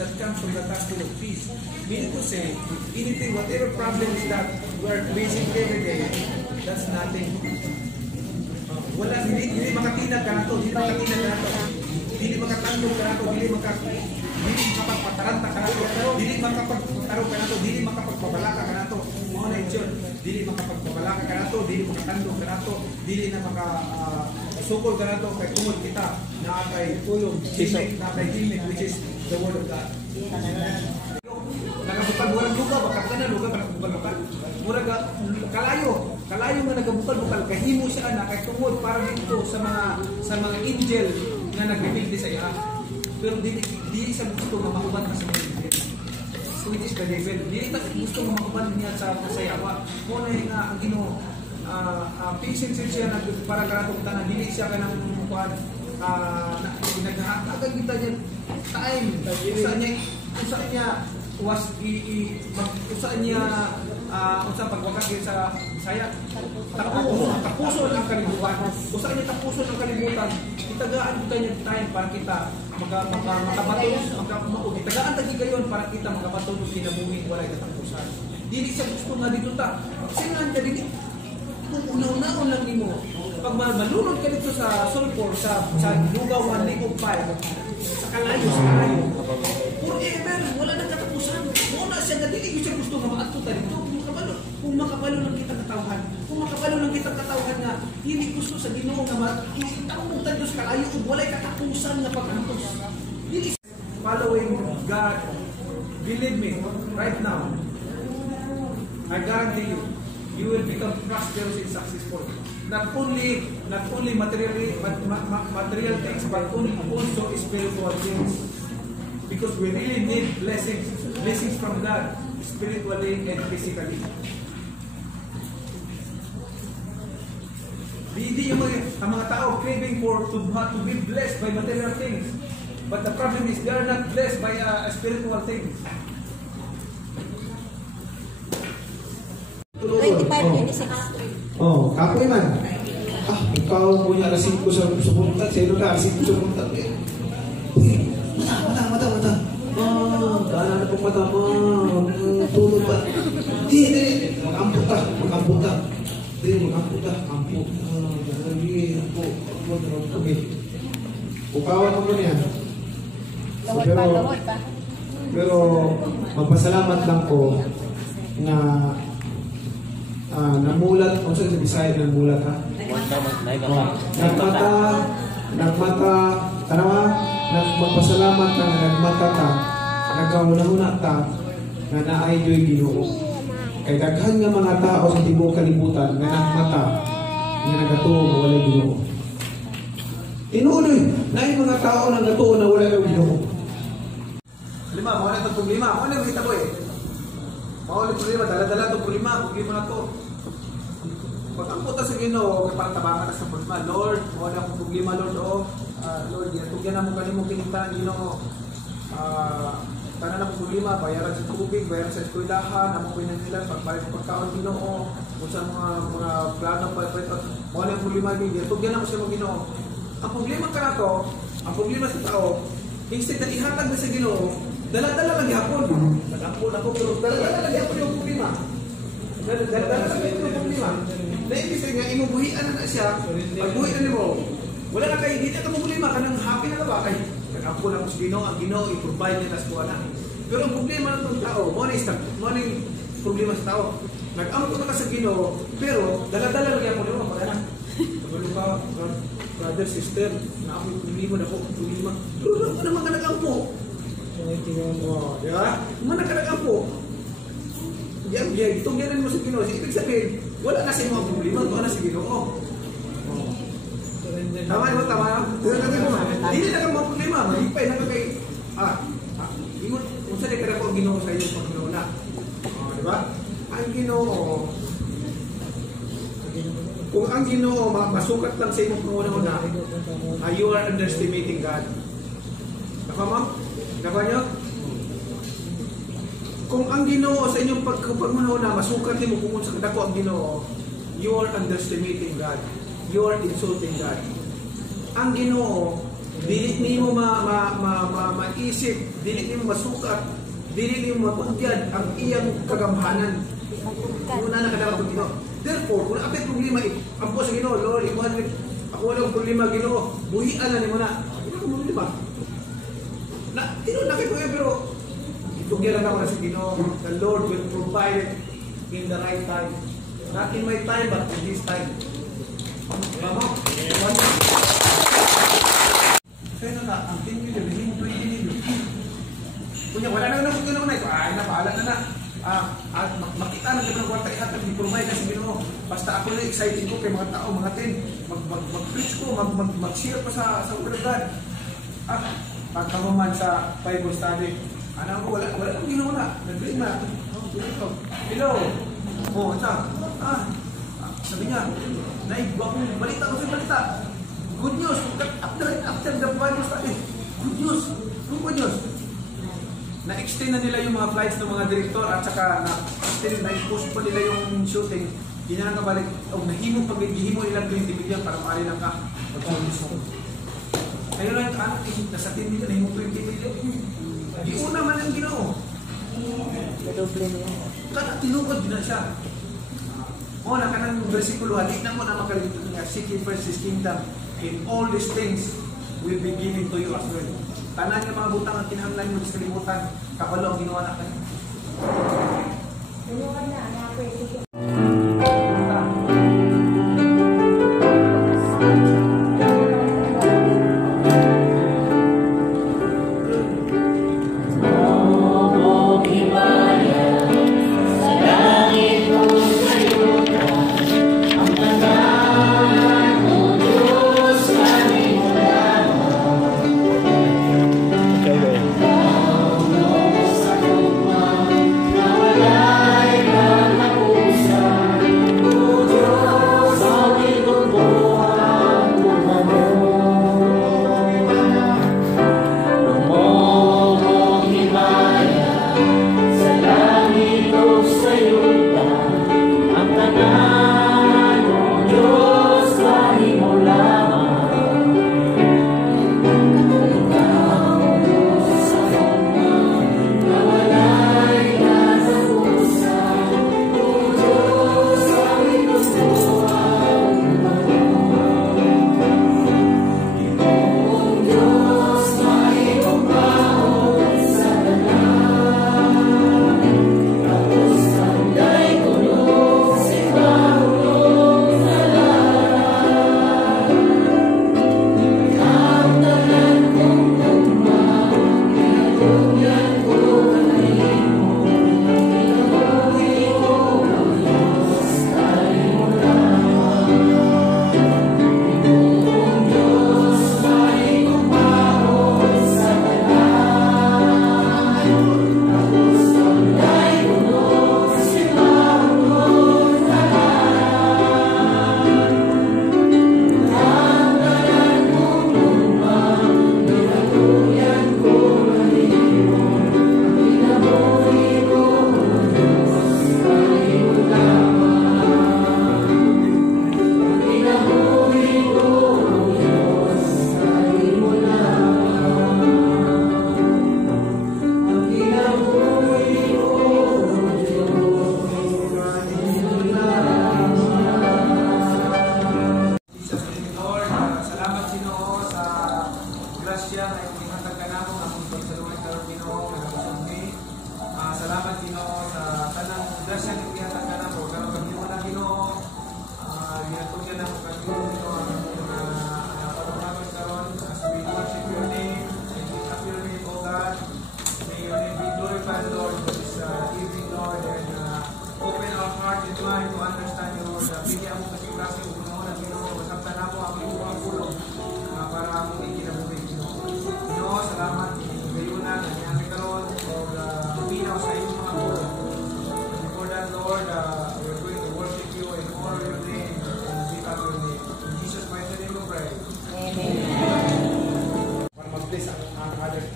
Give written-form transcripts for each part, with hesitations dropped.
that comes from the taskful of peace. Meaning to say, anything, whatever problem is that we're facing every day, that's nothing. Wala, hindi makatinag ka na to, hindi makatinag ka na to, hindi makatandog ka na to, hindi makapagpataranta ka na to, hindi makapagpataro ka na to, hindi makapagpabalaka ka na to. Mga na yun, hindi makapagpabalaka ka na to, hindi makatandog ka na to, hindi na makasukol ka na to, kay kumod kita na kay tulong, na kay himig, which is the word of God. Nakabukal, walang lupa, bakit ka na lupa, bakit mura ka, kalayo nga nagabukal-bukal, kahimo siya na, kay tungod para dito sa mga angel na nagbibigdi sa iya. Pero di sa gusto na makuban ka sa mga angel. Which is the devil. Di gusto na makuban niya sa masayawa. Muna yung ang Ginoo, patient siya na para karatong tanan, dili siya ka ng kuhan, naghahatag kita niya time, usaan niya pagwakas sa Bisaya, tapuso ng kalibutan, usaan niya tapuso ng kalibutan, itagaan kita niya time para kita makabaton, itagaan tagi gayon para kita makabaton ng kinabuhi, walay katapusan. Dili siya gusto nga dito ta, singan ka dito, kung unaw-unaw lang ni mo, pag malunod ka dito sa sulfur, sa lugaw 1.5, sa kalayo, forever, wala nang katapusan. Muna siya na dili siya gusto nga maatutan dito, kung makapalo lang kitang katawhan, nga, hindi gusto sa Ginoo nga itawag tayo sa kalayo, walay katapusan na pagkampos. Following God, believe me, right now, I guarantee you, you will become prosperous and successful. Not only material things, but also spiritual things. Because we really need blessings from God, spiritually and physically. Hindi yung mga tao craving to be blessed by material things. But the problem is they are not blessed by spiritual things. 25 yan, si Astrid. Oh, kapoy man. Ah, ikaw punya alas 5 sa puntag. Sa lugar, alas 5 sa puntag. Mata. Dala na pong mata mo. Tulog ba? Di. Mag-amput ta. Di, mag-amput ta. Amput. Lagi ako. Ukawan ko niya. Pero magpasalamat lang ko na namulat, kung saan sa Bisaya namulat ha? Nagmata, tanawa, magpasalamat na nagmata ta, nagkauna-una ta, na na-enjoy Ginoo. Kay daghan nga mga tao sa tibuok kalibutan na nagmata, na nagatuo na wala Ginoo. Tinuoy, na yung mga tao na nagatuo na wala Ginoo. Lima, mga na itong problema. Mga na yung kita ko eh. Mga problema, dala-dala itong problema na ito. Pag ang puta sa Ginoo, may parang tabangan na sa problema. Lord, mga na akong problema, Lord, Lord, tugyan na mo kanimo kinita, Ginoo. Tanan na akong problema, bayaran sa tubig, bayaran sa eskwelahan, among pinangilan, pagbayad ng pagkaon, Ginoo. Kung sa mga plano, mga na yung problema, tugyan na mo siya mga Ginoo. Ang problema ka na to, ang problema sa tao, instead na ihatag na sa Ginoo, dala-dala lagi hapon. Nag-ampun ako, pero dala-dala lagi hapon yung problema. Dala-dala lagi hapon yung problema. Na-ibig nga, imubuhian na siya, pagbuhian na mo, wala na kayo, hindi na ka problema, kanang happy na ka ba? Kaya, nag-ampun ako sa Ginoo, ang Ginoo, i-provide niya na sa na. Pero ang problema ng itong tao, mo na yung problema sa tao. Nag-ampun na ka sa Ginoo, pero dala-dala lagi hapon yung mga na. Pagalo ka, brother, sister, na ako yung problema, na ako yung problema. Pero ano naman ka nag-ampo? Di ba? Mana ka nag-ampo? Itong ganan mo sa Ginoo. Ibig sabihin, wala na sa mga problema, wala na sa Ginoo. Tama yun, tama yun. Hindi na kang mga problema, mahipay na ka kay... Kung saan ka na ang Ginoo sa iyo pag Ginoo na. Di ba? Ang Ginoo, kung ang Ginoo masukat lang sa imong panguna-una, you are underestimating God. Naka ma'am? Naka nyo? Kung ang Ginoo sa inyong pagmuna-una, masukat mo kung sa kadako ang Ginoo, you are underestimating God. You are insulting God. Ang Ginoo, dili nimo maisip, dili nimo masukat, dili nimo mabugyad ang iyang kagamhanan. Una na kadako ang Ginoo. Therefore, kung apay problema, ang po sa Ginoo, Lord, ako walang problema, Ginoo, buhian na ni mo na. Hindi ko problema. Tinunakit ko yun, pero itugyan ako na sa Ginoo. The Lord will provide it in the right time. Not in my time, but in His time. Mama? Kaya na, ang 10 million, hindi mo 20 million. Kunya, wala na naman ko na ito. Ay, napaalat na. Makita na naman ang kwarta ihatag ni Purmay kasi Ginoo. Basta ako na excited ko kay mga tao, mga mag-preach ko, mag-share pa sa Word of God. Pagkahuman sa Bible study, anak ko, wala nang Ginoo na. Nag-read na. Hello. Sabi niya, naigwa ko, balita ko sa balita. Good news. After the Bible study, good news. Good news. Na-extend na nila yung mga flights ng mga direktor at saka na-push pa nila yung shooting. Hindi na nakabalik. Nahimo nila 20 million para maali lang ka. Kaya lang yung anak, nasa 10 million, nahimo 20 million. Di una man ang Ginoo. Kada tinugod din na siya. O na ka ng versikulo, halik na mo na makalimutan nga, seek ye first His kingdom, and all these things will be given to you as well. Tanan yung mga butang ang kinahanglan mo sa kalimutan, kapalo ang ginawa na kayo.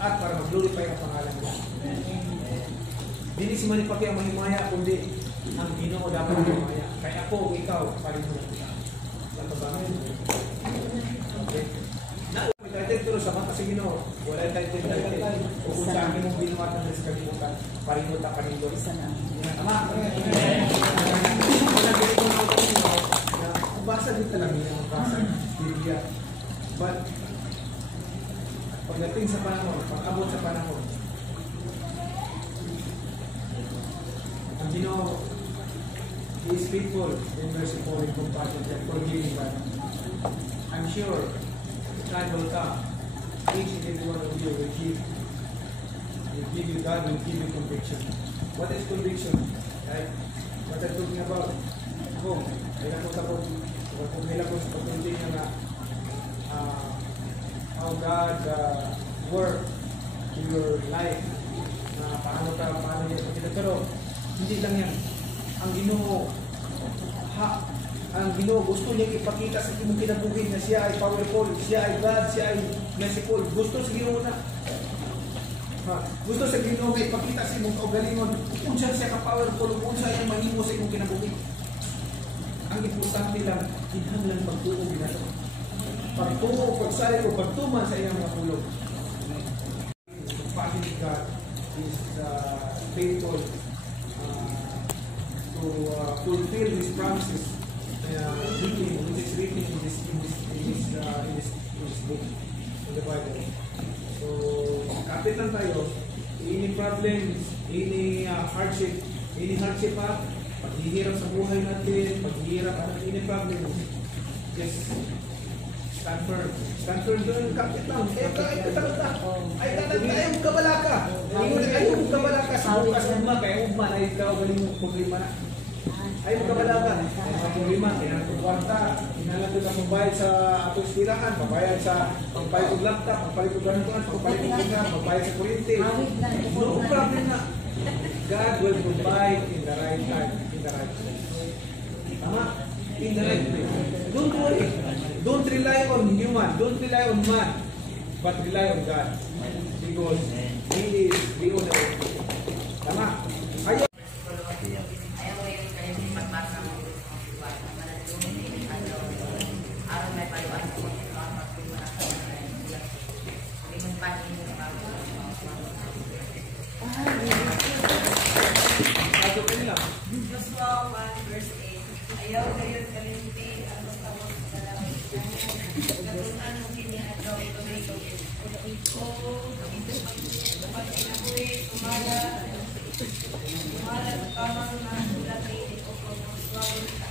at para mag-glorify ang pangalan niya. Dili si manipaki ang mahimaya, kundi ang Ginoo dapat mahimaya. Kaya ako, ikaw, palimutan kita. Lato ba? Okay. May title pero sa mata si Ginoo, wala title. O kung sa akin mong binuwatan na sa kalimutan, palimutan ka rin doon. Tama? Wala ganito na ako na basa din talaga yung basa ng Biblia. But, pagdating sa panahon, pag-abot sa panahon, ang Ginoo, He is faithful and merciful and compassionate and forgiving God. I'm sure time will come. Each and every one of you will give you, God will give you conviction. What is conviction? Right? What I'm talking about? Kung kailan ko sa pagpunting na how God work in your life na paano niya ipakita. Pero hindi lang yan. Ang Ginoo gusto niya ipakita sa imong kinabuhi na siya ay powerful, siya ay God, siya ay merciful. Gusto sa Ginoo na. Gusto sa Ginoo nga ipakita sa imong kaugalingon kung siya ka-powerful, kung siya ay mahimo sa imong kinabuhi. Ang importante lang, kinahanglan pagtuo binato. Pagtuo, pagsali ko, pagtuman sa iyang mga kulog. Pagpahing God is faithful to fulfill His promises which is written in this book, in the Bible. So, kapit lang tayo, any problems, any hardship pa, paghihirap sa buhay natin, paghihirap, any problems, just stand firm doon, kapit lang. Ay tatayong kabalaka. Ayong kabalaka sa bukas ugma, kaya ugma na ikaw galing mong problema na. Ayong kabalaka. Sa problema, kailangan ko kwarta, kailangan ko na pagbayad sa atong estirahan, pagbayad sa pagbayad ng laptop, pagbayad ng ganituan, pagbayad ng ginga, pagbayad sa kuryente. No problem na. God will provide in the right time, in the right place. Tama? In the right place. Don't worry. Don't rely on human. Don't rely on man. But rely on God. Because He is the owner. Tama? Ayaw. Joshua 1 verse 8. Ayaw kayo kalimtin ang matawag sa langit. Natunan mo kini at daw ito na ito. O, kapag kinabuhi, sumala kamang na laki o swabon ka.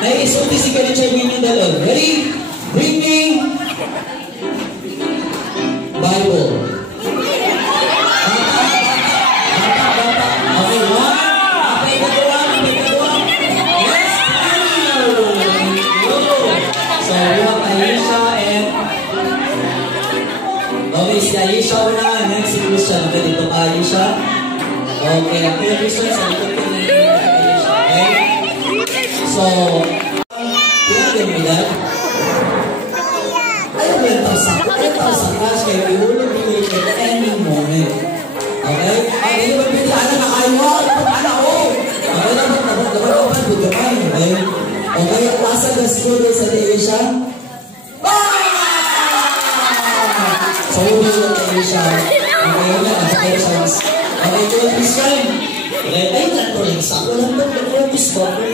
Naisulti si Kalichay ninyo dalon. Ready? Bring me Bible. Okay, one. Okay, dalawa. Yes. So, we have Aisha and... Okay, si Aisha una. Next, si Christian. Okay, dito ka, Aisha. Okay, ako yung Christian. Sa likod ko na Aisha. Okay? So, pinagyan mo yan? Ayaw mo yung tao sa crush kayo. Iulog mo yung at any moment. Okay? Ay, hindi ba pwede? Anak, nakayo. Anak, oh! Okay, dapat bugamay. Okay? Okay, nasa gaskulo sa Aisha. So, huwag yung Aisha. Okay, yun na. Okay, ito yung Christian. Okay, ay, nato rin sa ako lang doon. Ito yung stopper,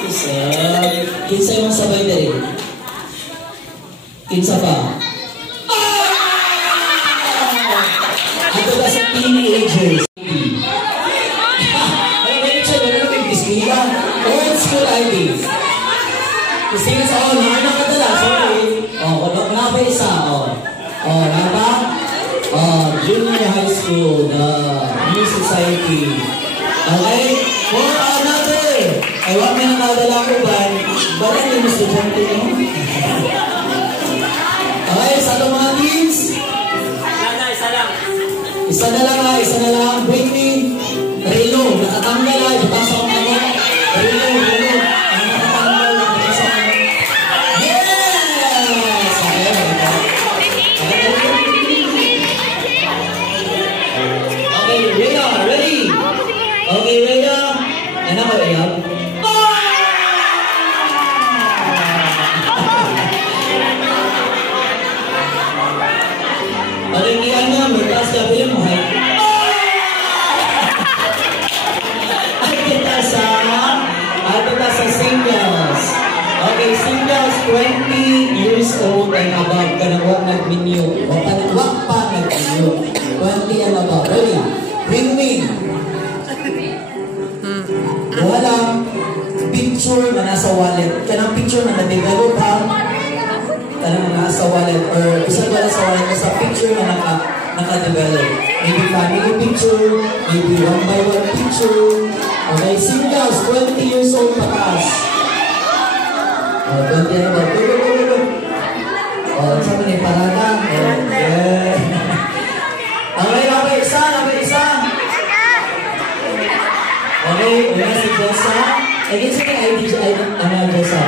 kinsa yung sabay na rin. Kinsa pa? Ito ba sa teenagers? Ay, ganyan siya, ganyan yung biskuya. Old school ideas. Kasi nga sa, nakakadala, sorry. Wala pa isa, wala pa? Junior high school, the New Society. Okay? For another. Ay, wag may nakadala ko ba? Bakit yung estudyante nyo? Okay, sa ito mga teams? Isa na lang. Bring me. Relo. Nakatanggal ay. Butasa ko naman. Relo. Nakatanggal. Butasa ko naman. Yes! Okay, Rhea, ready? Okay, Rhea. Ano ko, Rhea? Palingian nga, may taas ka bilang mo, hay? At kita sa singles. Okay, singles, 20 years old and above. Kanawag nag-menu. O kanawag pa nag-menu. 20 and above. Ready? Bring me. Walang picture na nasa wallet. Kanang picture na na-develop ha. Kanang nasa wallet. Or isa ba nasa wallet sa picture na naka-develop. Maybe family picture. Maybe one by one picture. Okay, singles, 20 years old pataas. 20 and above. Sabi na yung parada. Okay, isa. Okay, una si Jessa. Again, sige, Jessa.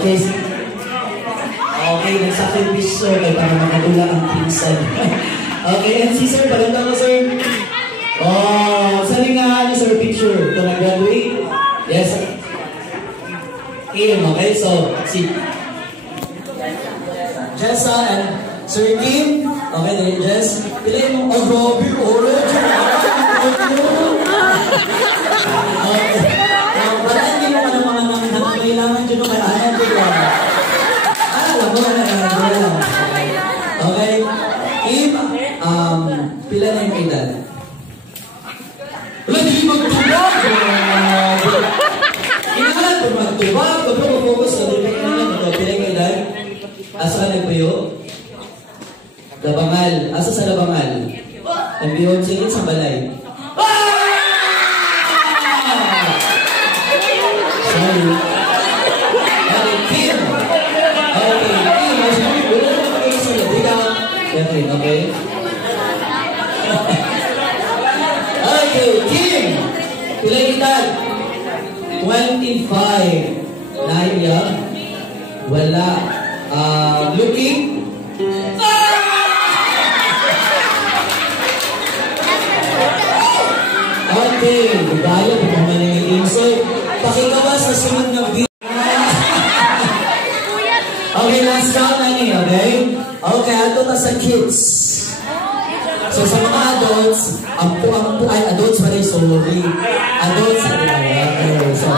Okay. Okay, nagsakripisyo kayo para makadula ang pinsan. Okay, and si Sir, paganda mo, Sir. Sali nga, Sir, picture. Ito nag-graduate. Yes. Kim, okay, so, si Jessa and Sir Kim. Okay, then Jess. Pilay mo, grabe, orange. Bataan din mo ka ng mga nangangailangan dyan o kailangan dyan. Alam mo na. Okay? Kim, pila na yung edad? Wala, hindi magtubag! Inahalan po magtubag. Kapag mag-focus ka doon, pila yung edad? Asa ka nagpayo? Labangal. Asa sa Labangal? Nagbiyon sila sa balay. Sorry. Okay, Kim. Wala naman kayo sa labila. Okay. Okay, Kim. Pilay edad? 25. Nahiya? Wala. Looking? Okay, dahil po naman yung insert. Pakikawa sa sunod na video. Okay, last round na niya, okay? Okay, ato na sa kids. So sa mga adults, adults pa rin, sorry. Adults sa nila. So,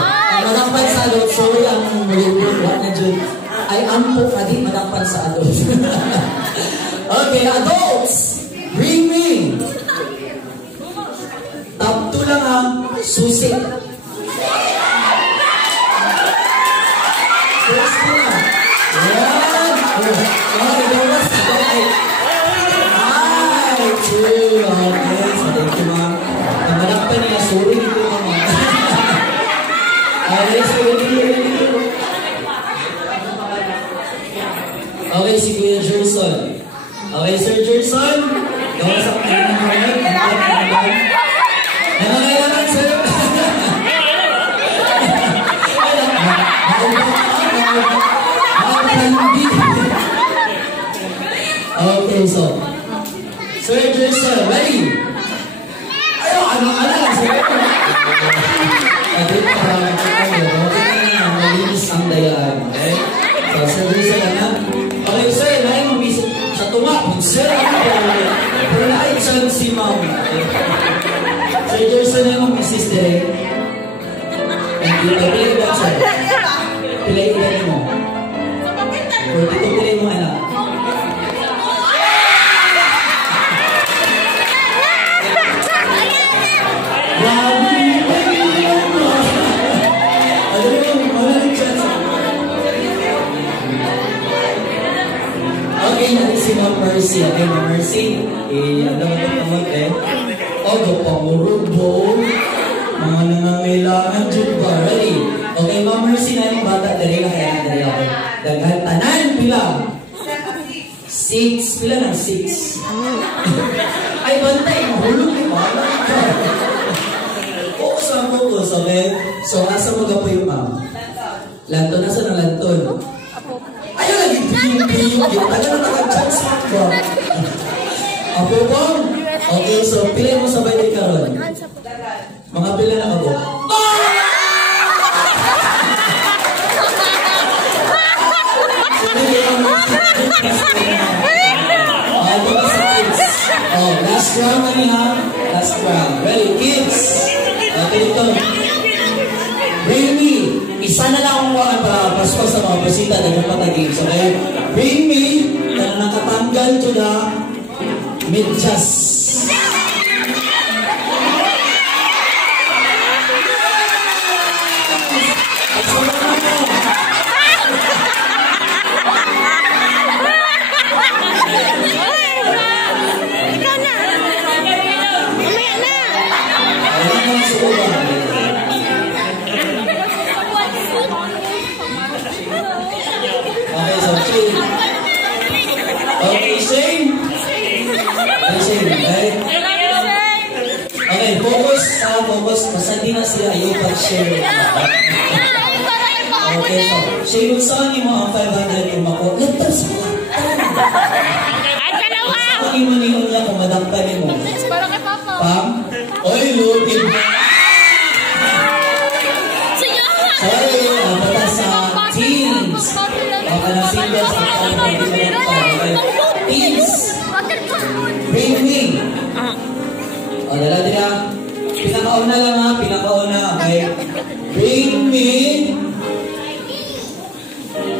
madakpan sa adults, sorry ang mulupot. What na dyan? Ay, ampo ka din madakpan sa adults. Okay, adults, bring me. Top 2 lang ang susi. Okay, so thank you, ma'am. Ang manakta niya, sorry dito, ma'am. Okay, so okay, si Kuya Jerson. Okay, Sir Jerson. Gawa sa kanya ng mga nangangailangan, sir. Okay, so Sir Jerson, ready? Ayaw, ano lang, sir? Okay, malinis ang dayan. Okay? So, Sir Jerson, na. Okay, sir, nahin mo sa tunga. Sir, pero nahin siya si ma'am. Sir Jerson, nahin mo misis dire. Thank you. Pilay ba, sir? Pilay mo. 42 pilay mo, anak. Okay, natin si Ma'am Mercy. Okay, Ma'am Mercy. Alam mo ito naman eh. Ogo, pangurubo. Mga nangangailangan dyan ba? Ready? Okay, Ma'am Mercy na yung bata. Dari na kaya na dari ako. Daghan tanan, pila? 6. Pila ng 6? Ay, bantay. Mahulog ni Mama. Focus lang, focus. Okay? So, asa mo ka po yung ma'am? Lanton. Nasa ng lanton? Ayaw lagi piyong-piyong. Taga na naka-chance ba? Apo po? Okay, so pila mo sabay din karon. Mga pila na ako. Oh, last round na niya. Last round. Ready, kids? Okay, ito. Bring me. Isa na lang akong wakan para pasko sa mga pasita na yung games. Okay? Bring me na nakatanggal to the medyas. Okay, Shane. Okay, focus. Focus. Basta di na sila ayaw pag-share. Okay, so Shane, kung saan mo ang 500 yung mako? Lantas mo. Saan mo niyo niya kung madamtanin mo? Para kay Papa. Pam? Oy, lupin. Sorry, bata sa teens. Baka na singles ang teens. Bring me. O, dala. Pinakauna lang ha, pinakauna. Okay. Bring me.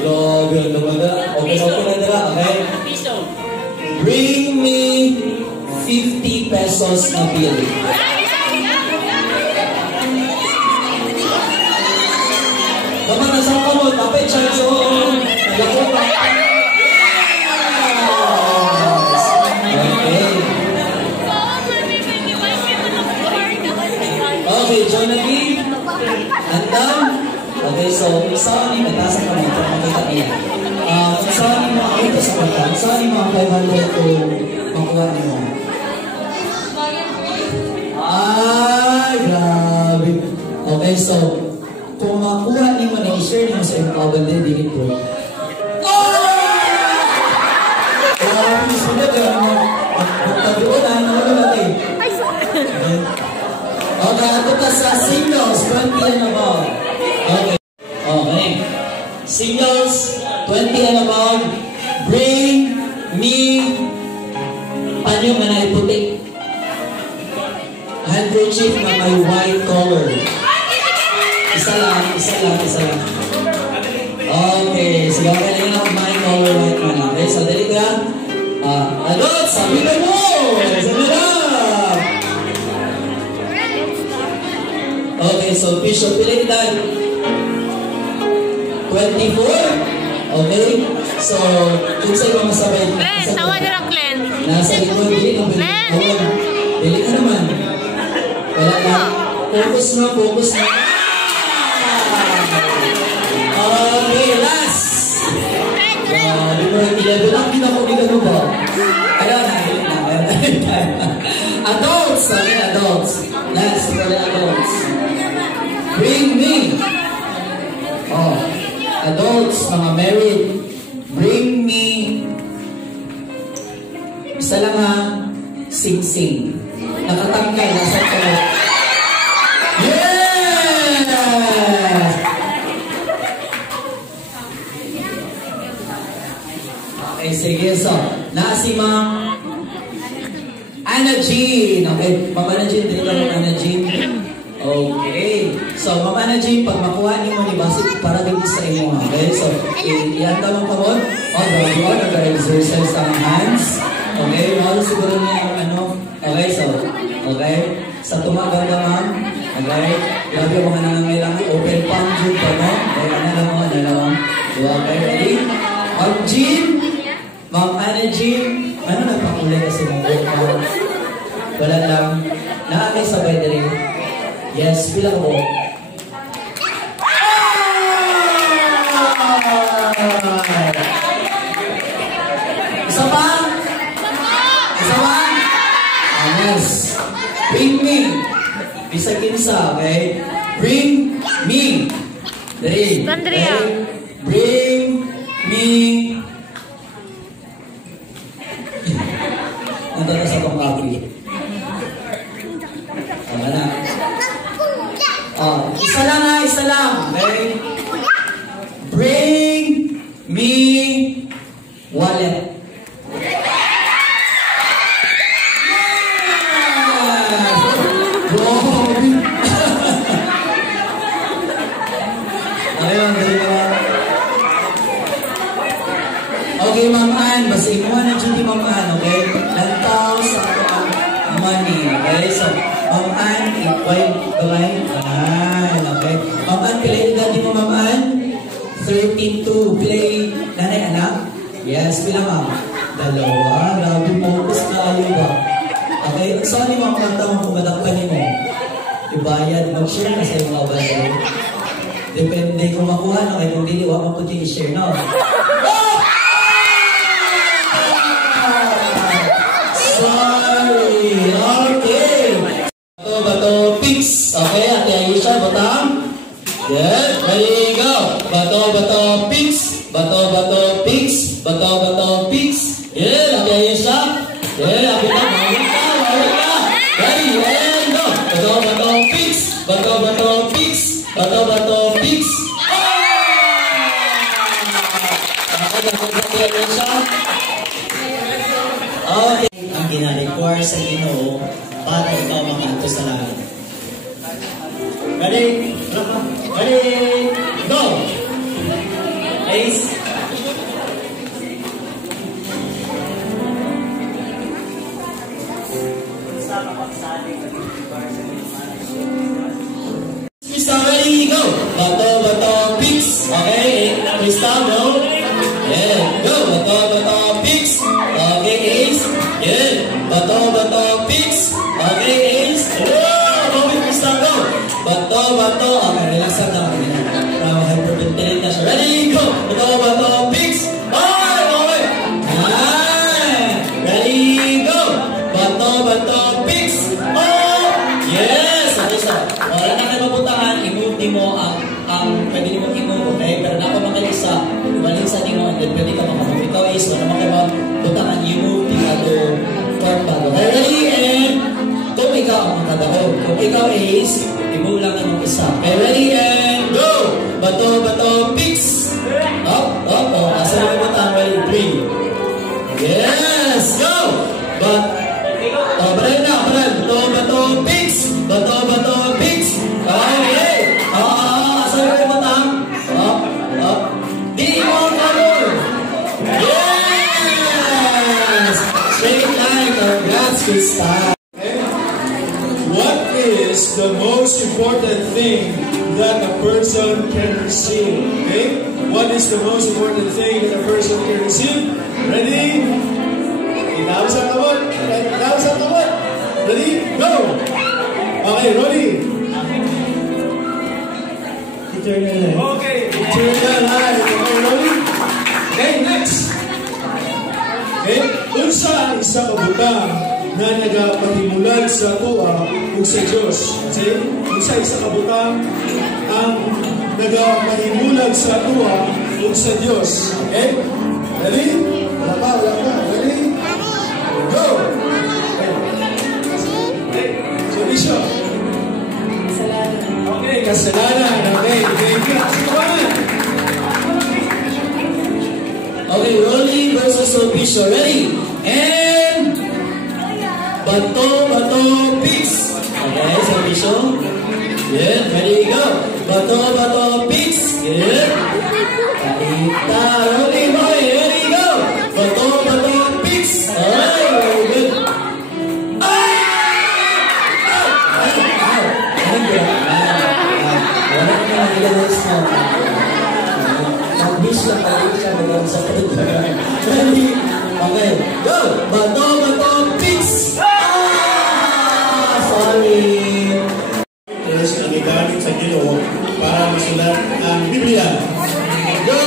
Grabe, ang namada. Okay na dala, okay? Bring me 50 pesos na bill. Dapat nasaan ka mo, tapay chance o. Okay, Jonathan. Andam. Okay, so, saan ni matasa ka mo? Makita niya. Saan ni mga ito sa kanta? Saan ni mga 500 o makuha mo? Ay, grabe. Okay, so, kung makuha niyo na i-share niyo sa iyong kabanda, din ito. Grabe, sunod mo. Magtabion na, ano natin? Okay, ato ka sa singles, 20 and above. Okay. Okay. Singles, 20 and above. Bring me panyo nga na iputi. Handkerchief na may white color. Isa lang. Okay, sige, okay lang my color white man. Okay, so dali ka. Adot, sabi ka mo! Sabi na! Okay, so Bishop, pili kita. 24? Okay, so kung sa'yo masabay. Tawa nila, Glenn. Nasa likod, pili ng Pili ka naman. Wala na. Focus na, focus na. Okay, last. Number 11. Ang pinakauligan ba? Ayun, adults. Okay, adults. Last for the adults. Bring me. Oh, adults, mga married. Bring me. Isa lang ha. Sing-sing. Nakatangkay. Nasa kayo. Yes! Okay, sige. So, si Ma'am Anna Jean. Okay, Ma'am Anna Jean. Dito Ma'am Anna Jean. Okay. So, Ma'am Anna Jean, pag makuha niyo mo ni Basit, para din sa inyo. Okay, so, ihanda mo pa mo. Nag-exercise ang hands. Okay, mahal siguro niya yung ano. Okay, so, okay. Sa tumagal na ma'am. Okay. Grabe yung mga nangangailangan. Open palm June pa mo. Okay, ano lang. Okay, ready? Ma'am Jean. Ma'am Anna Jean. Ano nagpakulay kasi mong workout? Wala lang. Naakay sabay na rin. Yes, pila ko. Isa pa? Yes. Bring me. Bisa kinsa, okay? Bring me. Dari. Okay? Bring me. Nandun na sa pangkapi. Tama na. Isa lang ha, isa lang. Okay? Bring me wallet. Okay, Ma'am Ann, basta imuha na dyan ni Ma'am Ann, okay? Lantaw sa ang money, okay? So, Ma'am Ann, wait, okay? Okay. Ma'am Ann, pilay edad mo, Ma'am Ann? 13 to pilay nanay anak? Yes, pila Ma'am? 2. Grabe, focus na ayaw ba? Okay, saan ni Ma'am Ann tamang pumadakpan mo? Ibayad, mag-share na sa mga bayan. Depende kung makuha na kayo, kung dili, wak maputi i-share, no? Sorry. Okay. Bato, fix. Okay, Ate Aisha, batang. Yeah, ready, go. Bato, fix. Bato, fix. Bato, fix. Yeah, Ate Aisha. Yeah, Ate Aisha. Ready, and go. Bato, fix. Bato, fix. Bato, fix. Okay. Ang gina-require sa Ginoo para ikaw makanto sa langit. Ready? Ready? Go! Ace. Mr. Ready? Go! Bato, fix. Okay, Mr. Go. Yeah, go! Bato, fix. Okay, Ace. Yeah, bato, fix. Okay, Ace. Go with Mr. Go. Bato. Okay, relax lang. Para hyperventilate na siya. Ready, go. Bato, fix. Okay. Ready, go. Bato, fix. Oh, yes. Okay, so. Wala na kayo mabutangan. I-move mo ang pwede mo i-move. Okay, pero na ako makalisa. Ibalik sa mo, and then pwede ka makamove. Ikaw is, wala naman kayo mabutangan. You-move the other part bago. Okay, ready, and kung ikaw ang makadako. Kung ikaw is, i-move lang ng isa. Okay, ready, and go! Bato, fix. Up. Asa na yung butang, ready, 3. Yes, go! Baran na. Bato, fix. Bato, fix. Okay. Asa na yung butang? Up. Di mo color. Yes! Straight line. Congrats, Krista. What is the most important thing that a person can receive? Okay? What is the most important thing that a person can receive? Ready? Inaw sa kamot. Ready? Okay, Ronnie. Eternal. Okay. Eternal life. Okay, Ronnie. Okay, next. Okay, unsa ang isa ka butang na nagapatimulan sa tuwa ug sa Dios. Okay? Unsa isa ka butang ang nagapatimulan sa tuwa ug sa Dios. Okay? Ready? Wala pa. Ready? Go! Okay. So, Bishop. Okay, kasalanan. Okay, thank you. Kasalanan. Okay, Rolly versus Bishop. Ready? And bato, picks. Okay, so Bishop. Good, ready, go. Bato, picks. Good. Kita, Rolly boy, ready, go. Bato, picks. Alright, very good. Wala ka na nilagay sa mag-wish lang kayo siya magawin sa pagkakas. Ready? Okay, go! Bato, picks! Sorry! Terus ang igamit sa Ginoo para masulat ang Biblia. Go!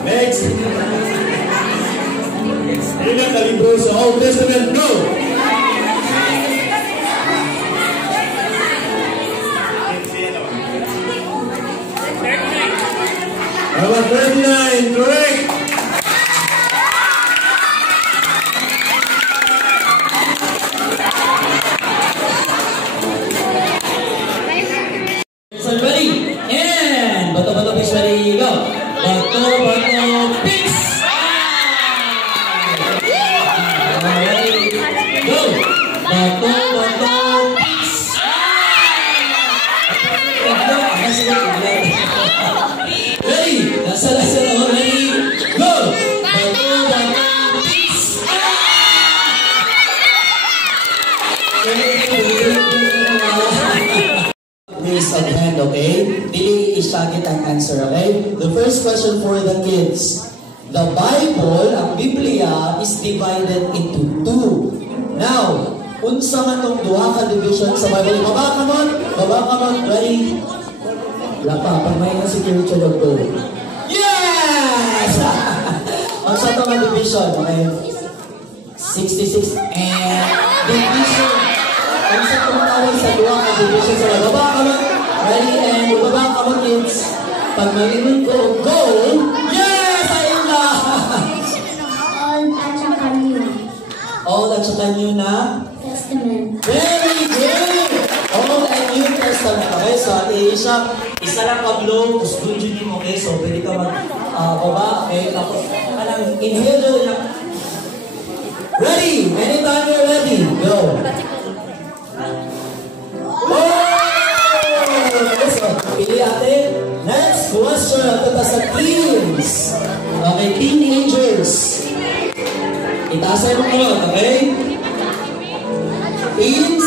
Next. Ilang na libro sa Old Testament. Go! Number 39, correct. So ready? And bato, picks, ready, go! Bato, picks! Ready? Go! Bato, picks! Ready? Nasa na, ready? Go! Bato, picks! Raise of hand, okay? Dili isagit ang answer, okay? The first question for the kids. The Bible, ang Biblia, is divided into two. Now, unsa man tong duha ka division sa Bible? Baba ka man, ready? Wala pa, pag may nga si Richard of go. Yes! Unsa tong division, okay? 66 and division. Unsa tong tawag sa duha ka division sa Bible? Baba ka man, ready? And baba ka man, kids. Pag may inun ko, go! Yes! Ayun na! Old at saka New na? Testament. Very good! Old and New Testament. Okay, so isa lang kablo, gusto nyo mo, okay? So, pwede ka baba, okay? Tapos, inhale na. Ready! Anytime you're ready, go! So, pili ate. Next question, ito sa teens. Okay, teenagers. Itaasay mo ko, okay? Teens,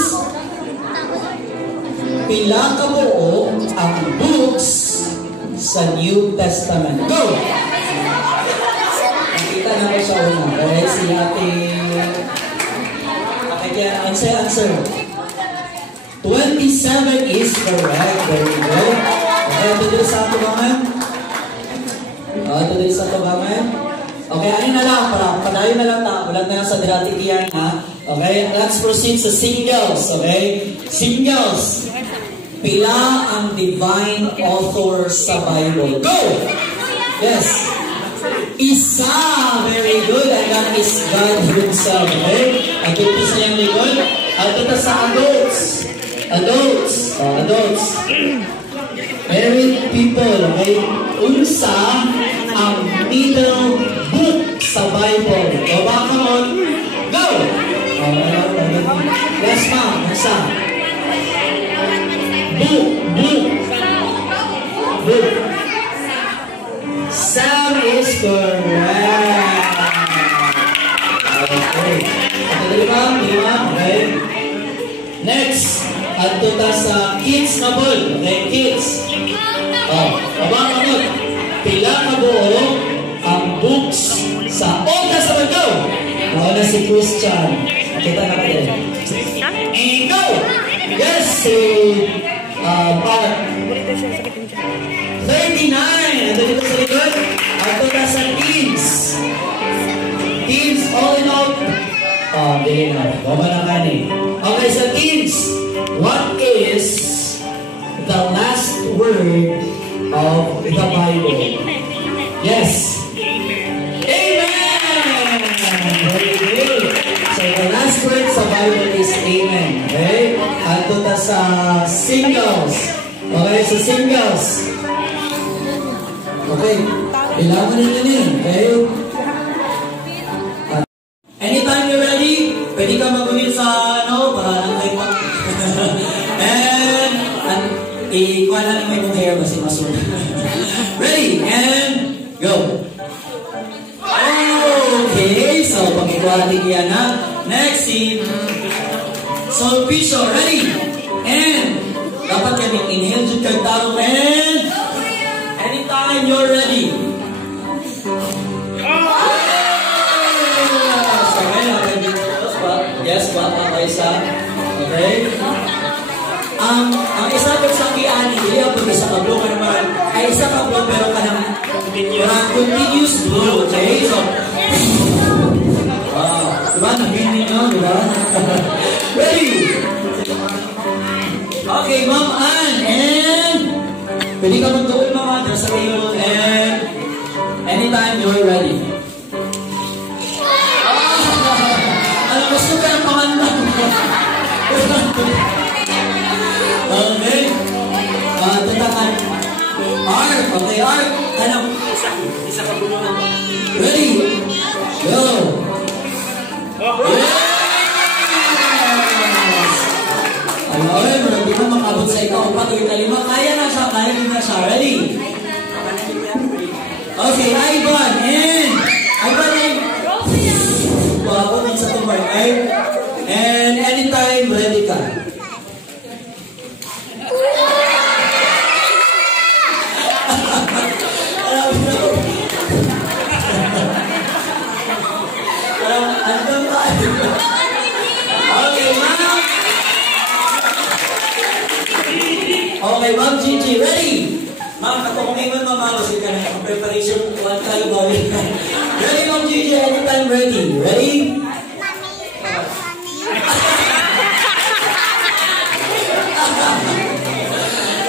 pila ka buo ang books sa New Testament. Go! Nakita na ko siya una. Okay, si ate... Okay, kaya answer. 27 is correct. Very good. Okay, ito din sa ito bangan. Okay, ano na lang, padayo na lang ta. Wala na lang sa dirating iyan, ha? Okay, let's proceed sa singles, okay? Singles. Pila ang divine author sa Bible? Go! Yes. Isa. Very good. And that is God Himself, okay? At ito sa iyang likod. At ito sa adults. Adults. Married people, okay? Unsa ang middle book sa Bible? Baba ka mo. Go! Yes, ma'am. Unsa? Book. Sam is correct. Okay. Lima. Okay. Next. At ito sa kids na ball. Okay, kids. Baba ka mo. si Christian. Kita na ka din. And go! Yes, si Pat. 39. Ito dito sa likod. Ito na sa teams. Teams, all in all. Dili na. Baba na kani. Okay, sa teams. What is the last word of the Bible? Yes. Amen! Very good. So the last word sa Bible is Amen. Okay? Ato na sa singles. Okay, sa singles. Okay. Kailangan nyo yun. Okay? Anytime you're ready, pwede ka magulit sa para lang kayo and ikuha na naman yung hair kasi masunod. Ready, and go! Okay, so pag-ikuha natin yan ha. Next scene. So, Pisho, ready? And dapat kaming inhale dyan kag tao. And anytime you're ready. Yes, pa, okay sa. Okay? Ang isa ko sa kiani, iya po sa kablo ka naman, ay isa kablo pero ka ng continuous blow, okay? So, wow, diba? Nag-meaning nyo, diba? Ready? Okay, Ma'am Ann, and pwede ka magtuon, Ma'am Ann, sa table, and anytime you're ready. Gusto ka yung pangalan. Okay. Tatakan. Ark. Okay, Ark. Tanong. Isa ka bulo na. Ready? Go. Yes! Ayun, marami na makabot sa ikaw. Patuloy na lima. Kaya na siya. Kaya na siya. Ready? Okay, Ivan. And Ivan and sa tumbar. And anytime, ready ka. Okay, ma'am. Okay, Ma'am Gigi, ready? Ma'am, katukumingan mamawasin ka na. Preparation, one tayo bawin. Ready, Ma'am Gigi, anytime ready. Ready?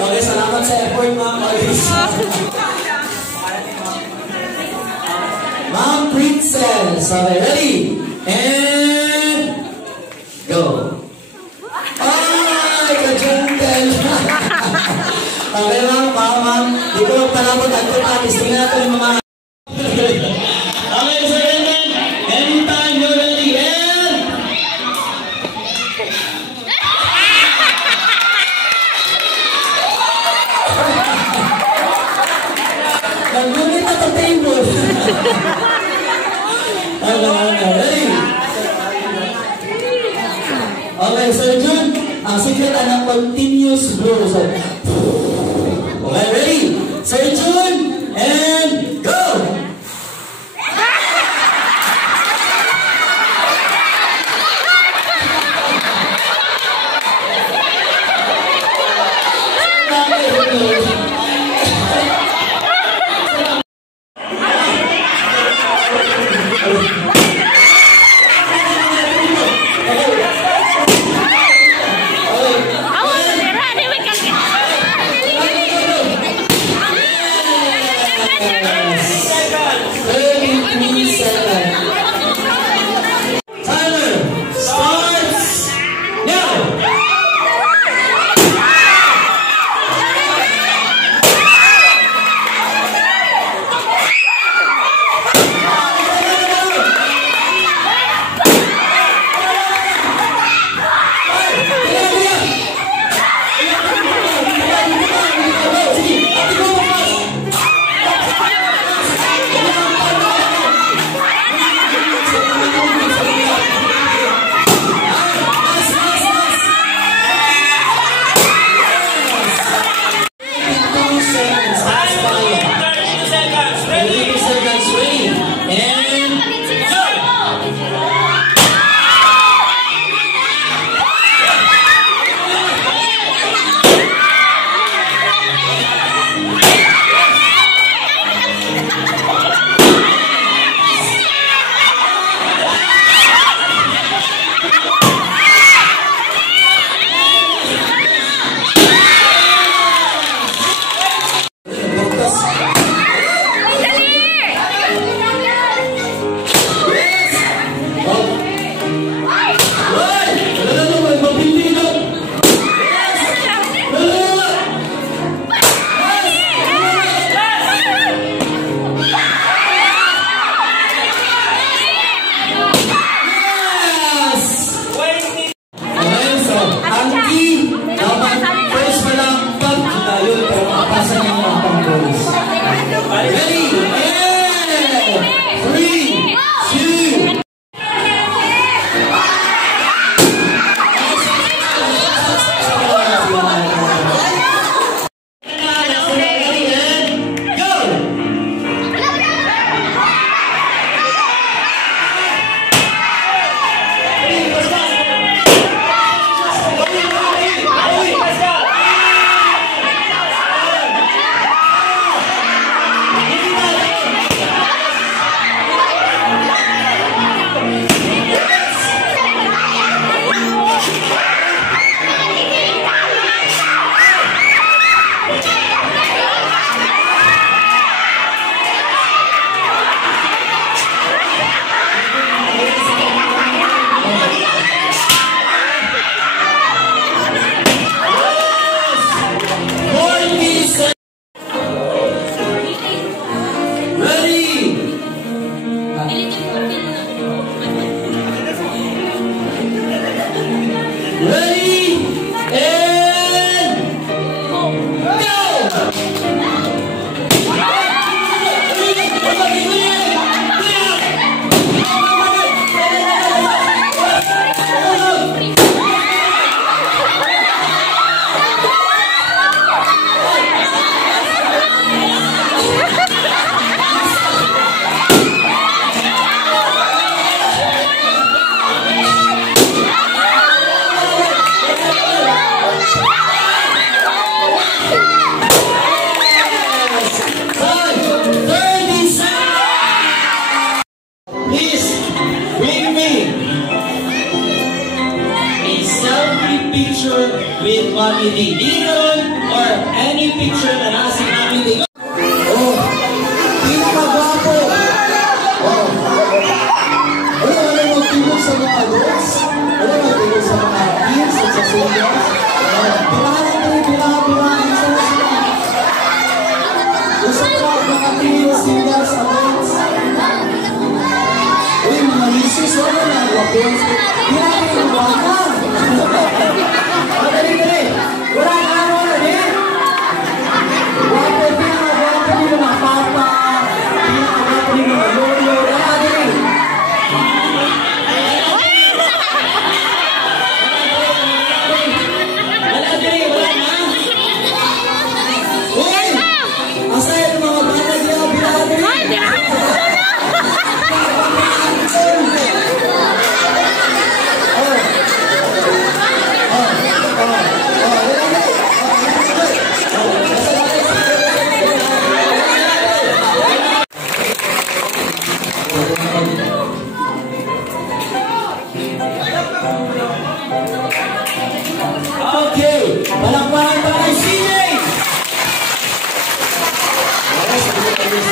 Okay, salamat sa effort, Ma'am. Ma'am Princess. Okay, ready? And go. Ay, ka-gentle. Okay, Ma'am. Di ko lang palabot at kumatis. Tingnan natin yung mga... Okay, so then, anytime you're ready, and... Naggunit na sa table. Ready? Okay, so Jun, ang secret ng continuous blow. So, okay, ready? Sir Jun, and go! up, mga teens, singers, adults. Uy, mga misis, wala na, wapos. Grabe, wala na. Dali. Wala na, wala din. Wapo din mga papa. Wapo din mga lolo. Wala din. Okay, palakpakan pa kay CJ! Let's go.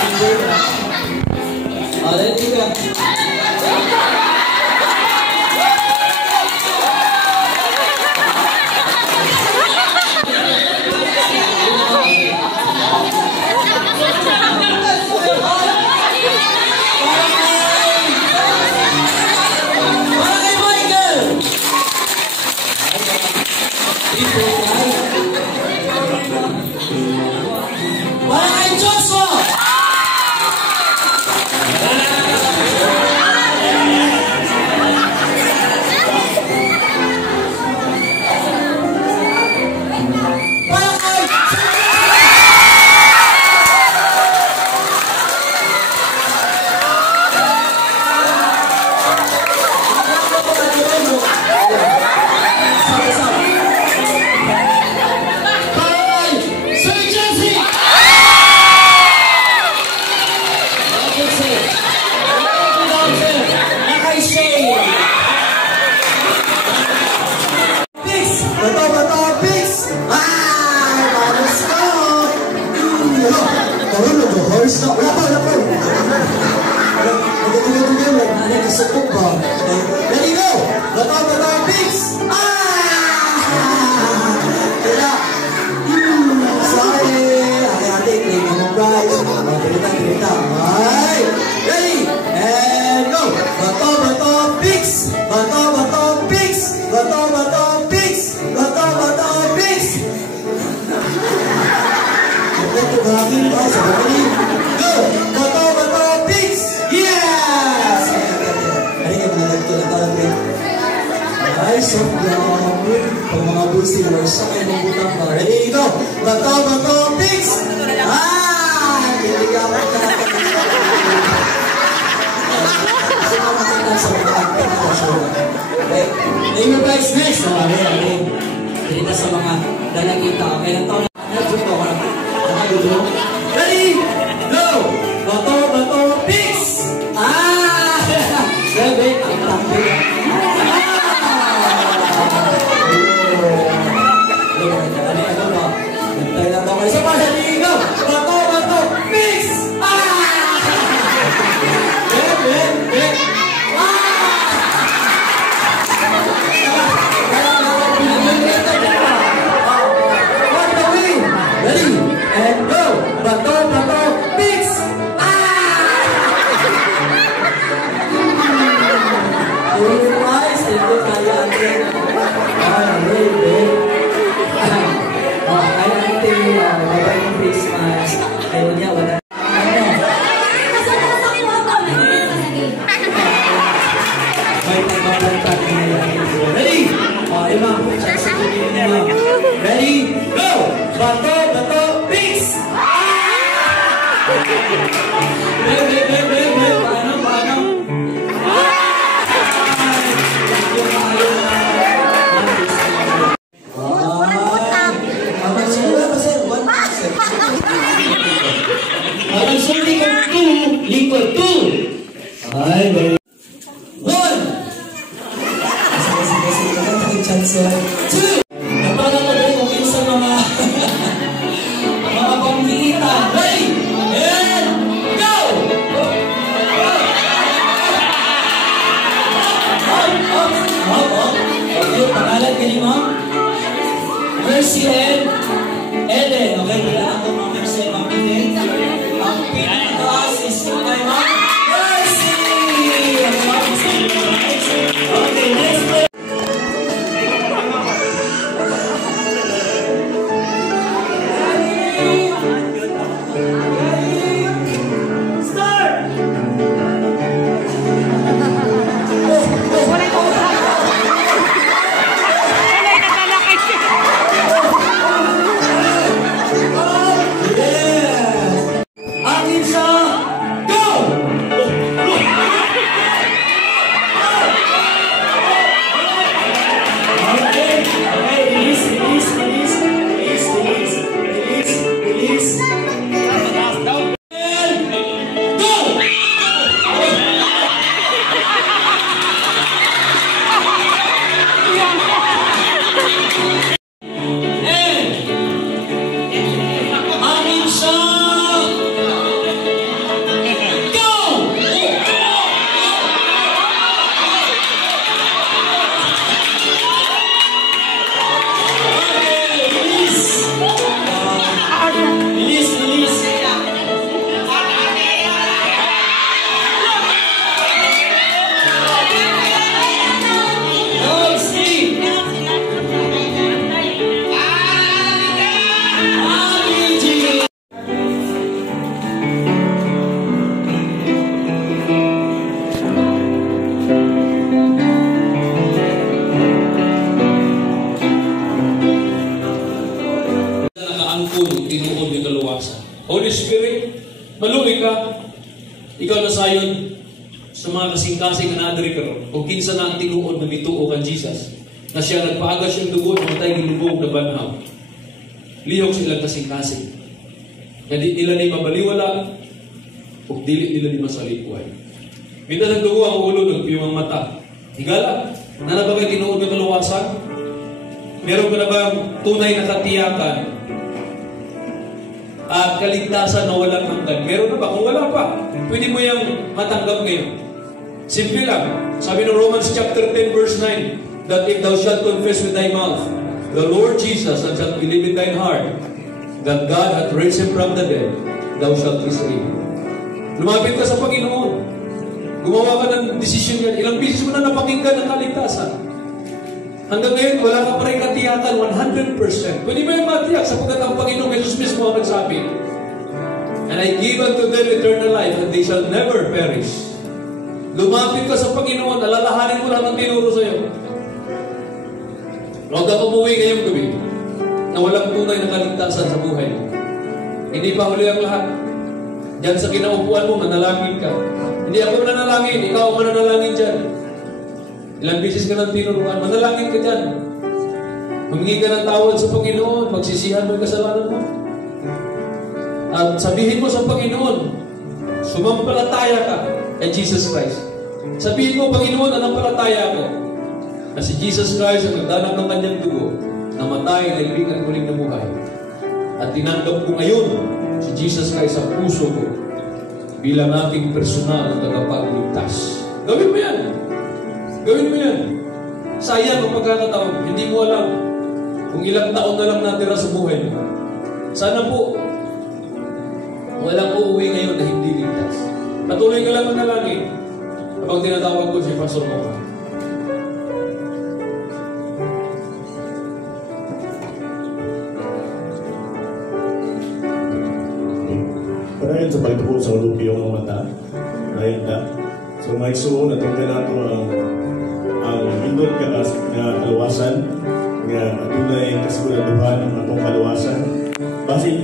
Ready, go! Bato, Pix! Sorry! Hati-hati, kling ang prize. Tirita. Ready! And go! Bato, Pix! Bato, Pix! Bato, Pix! Bato, Pix! Ito ba aking prize? Go! Bato, Pix! Yes! Ay, so grabe. Pag mga bulls ni Warsa, kayo ng butang pa. Ready, go! Bato, Pix! Hindi ka ako ka. Kasi mamakita sa mga agpapasyon. Okay? Name your guys next. Kita sa mga dalagita. Okay, ng taon na nagputo ko na. Nakagulo. Ready, go! Bato, Pix! Grabe, ang tabi. Bato, Pix! Ready? And go! Bato, Pix! Ito kaya atin. Kaya atin, mabay ng Christmas. Ayun niya, wala. Ready? Ready? Go! Bato, Pix! Paano? Lingkod 2. Ay, very 1. Sige, chance 2. Napala ko rin kung sa mga pangkikita. Ready? And go! Okay, pangalan ka ni Ma'am? Mercy and Eden. Okay, nila ako Ma'am Mercy and Ma'am Eden. Holy Spirit, malumi ka. Ikaw na sayon sa mga kasing-kasing na nadiri ka ron. O kinsa na ang tinuod na mituo kan Jesus. Na siya nagpaagas yung dugo na matay gilubog na banhaw. Lihok silang kasing-kasing. Na di nila ni mabaliwala o dili nila ni masalikuan. Minta ng dugo ang ulo ng piyong mata. Higala, na ba kayo tinuod na kaluwasan? Meron ka na bang tunay na katiyakan at kaligtasan na walang hanggan? Meron na ba? Kung wala pa, pwede mo yung matanggap ngayon. Simple lang. Sabi ng Romans chapter 10 verse 9, that if thou shalt confess with thy mouth the Lord Jesus and shalt believe in thine heart that God hath raised him from the dead, thou shalt be saved. Lumapit ka sa Panginoon. Gumawa ka ng desisyon yan. Ilang beses mo na napakinggan ang kaligtasan. Hanggang ngayon, wala ka pa rin katiyakan 100%. Pwede ba yung matiyak sapagkat ang Panginoon Jesus mismo ang nagsabi, and I give unto them eternal life and they shall never perish. Lumapit ka sa Panginoon, alalahanin mo lahat ang tinuro sa iyo. Huwag ka umuwi ngayong gabi na walang tunay na kaligtasan sa buhay mo. Hindi pa huli ang lahat. Diyan sa kinaupuan mo, manalangin ka. Hindi ako mananalangin, ikaw ang mananalangin dyan. Ilang beses ka ng tinuruan, manalangin ka dyan. Humingi ka ng tawad sa Panginoon, magsisihan mo yung kasalanan mo. At sabihin mo sa Panginoon, sumampalataya ka kay Jesus Christ. Sabihin mo, Panginoon, anampalataya ako na si Jesus Christ ang nagdanak ng kanyang dugo, namatay, naibigay muling na buhay. At tinanggap ko ngayon si Jesus Christ sa puso ko bilang aking personal na tagapagligtas. Gawin mo yan. Gawin mo yan. Sayang ang pagkakataon. Hindi mo alam kung ilang taon na lang natira sa buhay mo. Sana po, walang uuwi ngayon na hindi ligtas. Patuloy ka lang manalangin kapag tinatawag ko si Pastor Moka. Parayan sa pagtukod sa ulupi yung mga mata. Dahil na. So may suon na itong kanato ang indot ka na kaluwasan nga tunay kasiguraduhan ng atong kaluwasan. Basi